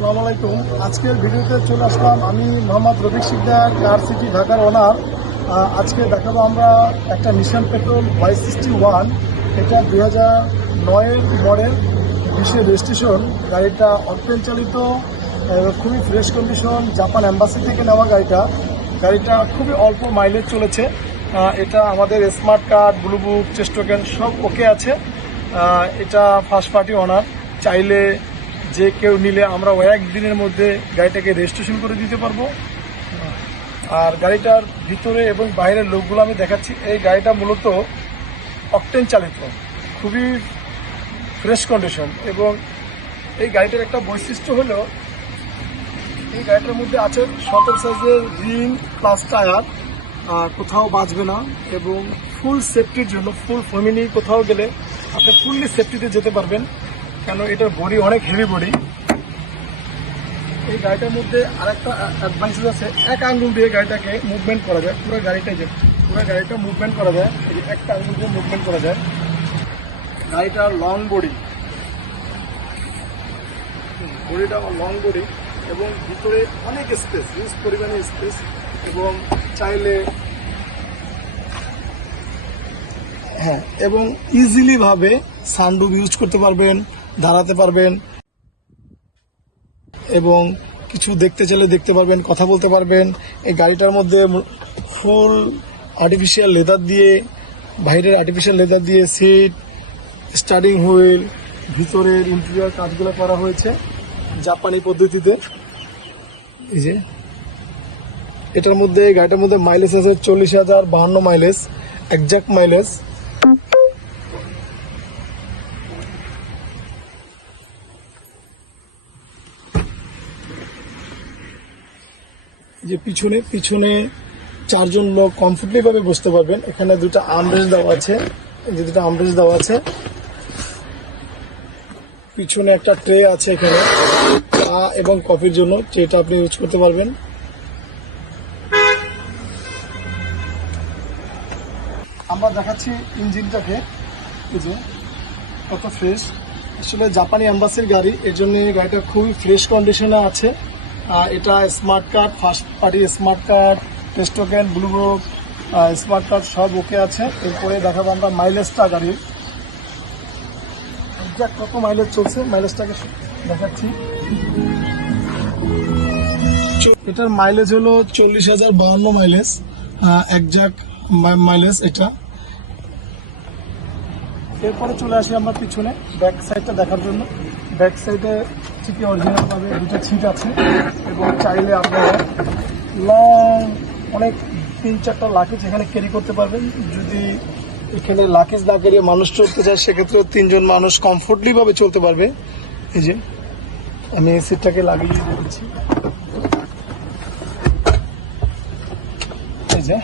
আসসালামু আলাইকুম। আজকের ভিডিওতে চলে আসলাম আমি মোহাম্মদ রফিক সিকদার কার সিটি ঢাকার ওনার আজকে দেখাবো আমরা একটা Nissan petrol Y sixty one এটা দু হাজার নয়ের মডেল বিশের রেজিস্ট্রেশন গাড়িটা অল্পেন চালিত খুবই ফ্রেশ কন্ডিশন জাপান অ্যাম্বাসি থেকে নেওয়া গাড়িটা। গাড়িটা খুবই অল্প মাইলেজ চলেছে। এটা আমাদের স্মার্ট কার্ড ব্লু বুক চেস্টোকেন সব ওকে আছে। এটা ফার্স্ট পার্টি ওনার চাইলে যে কেউ নিলে আমরা একদিনের মধ্যে গাড়িটাকে রেজিস্ট্রেশন করে দিতে পারব। আর গাড়িটার ভিতরে এবং বাইরের লোকগুলো আমি দেখাচ্ছি। এই গাড়িটা মূলত অকটেন চালিত, খুবই ফ্রেশ কন্ডিশন এবং এই গাড়িটার একটা বৈশিষ্ট্য হলো, এই গাড়িটার মধ্যে আছে সতেরো সাইজের রিং প্লাস টায়ার কোথাও বাঁচবে না এবং ফুল সেফটির জন্য ফুল ফ্যামিলি কোথাও গেলে আপনি ফুললি সেফটিতে যেতে পারবেন। কেন এটার বডি অনেক হেভি বডি এই গাড়িটার মধ্যে আরেকটা অ্যাডভান্সেস আছে। এক আঙ্গুল দিয়ে গাড়িটাকে মুভমেন্ট করা যায়। পুরো গাড়িটা যে পুরো গাড়িটা মুভমেন্ট করা যায়। এই যে একটা আঙ্গুল দিয়ে মুভমেন্ট করা যায়। গাড়িটার লং বডি বডিটা লং বডি এবং ভিতরে অনেক স্পেস হিউজ পরিমাণে স্পেস এবং চাইলে হ্যাঁ এবং ইজিলি ভাবে সানরুফ ইউজ করতে পারবেন। দাঁড়াতে পারবেন এবং কিছু দেখতে চাইলে দেখতে পারবেন, কথা বলতে পারবেন। এই গাড়িটার মধ্যে ফুল আর্টিফিশিয়াল লেদার দিয়ে, বাইরের আর্টিফিশিয়াল লেদার দিয়ে সিট স্টার্টিং হুইল ভিতরের ইন্টেরিয়র কাজগুলো করা হয়েছে জাপানি পদ্ধতিতে। এই যে, এটার মধ্যে গাড়িটার মধ্যে মাইলেজ আছে চল্লিশ হাজার বাহান্ন মাইলেজ একজ্যাক্ট মাইলেজ যে পিছনে পিছনে চারজন লোক কমফোর্টলি ভাবে বসতে পারবেন। এখানে দুটো আমরেজ দেওয়া আছে। যে দুটো আমরেজ দেওয়া আছে। পিছনে একটা ট্রে আছে এখানে। চা এবং কফির জন্য ট্রেটা আপনি ইউজ করতে পারবেন। আমরা দেখাচ্ছি ইঞ্জিনটাকে। যে, কত ফ্রেশ আসলে জাপানি অ্যাম্বাসির গাড়ি, এর জন্য গাড়িটা খুবই ফ্রেশ কন্ডিশনে আছে। এটা smart card first party smart card tax token blue book smart card সব ওকে আছে। এরপরে দেখাবো আমরা মাইলেজটা গাড়ির। কত মাইলেজ চলছে? মাইলেজটাকে দেখাচ্ছি। এটার মাইলেজ হলো চল্লিশ হাজার বাহান্ন মাইলেজ একজাক্ট মাইলেজ এটা। এরপরে চলে আসি আমরা পিছনে ব্যাক সাইডটা দেখার জন্য। ব্যাক সাইডে সিটি অরিজিনাল ভাবে দুটো সিট আছে, এবং চাইলে আপনারা লং অনেক তিন চারটা লাকেজ এখানে ক্যারি করতে পারবেন। যদি এখানে লাকেজ না ক্যারিয়ে মানুষ চলতে চায়, সেক্ষেত্রে তিনজন মানুষ কমফোর্টলি ভাবে চলতে পারবে। এই যে, আমি সিটটাকে লাগিয়ে দিচ্ছি। এই যে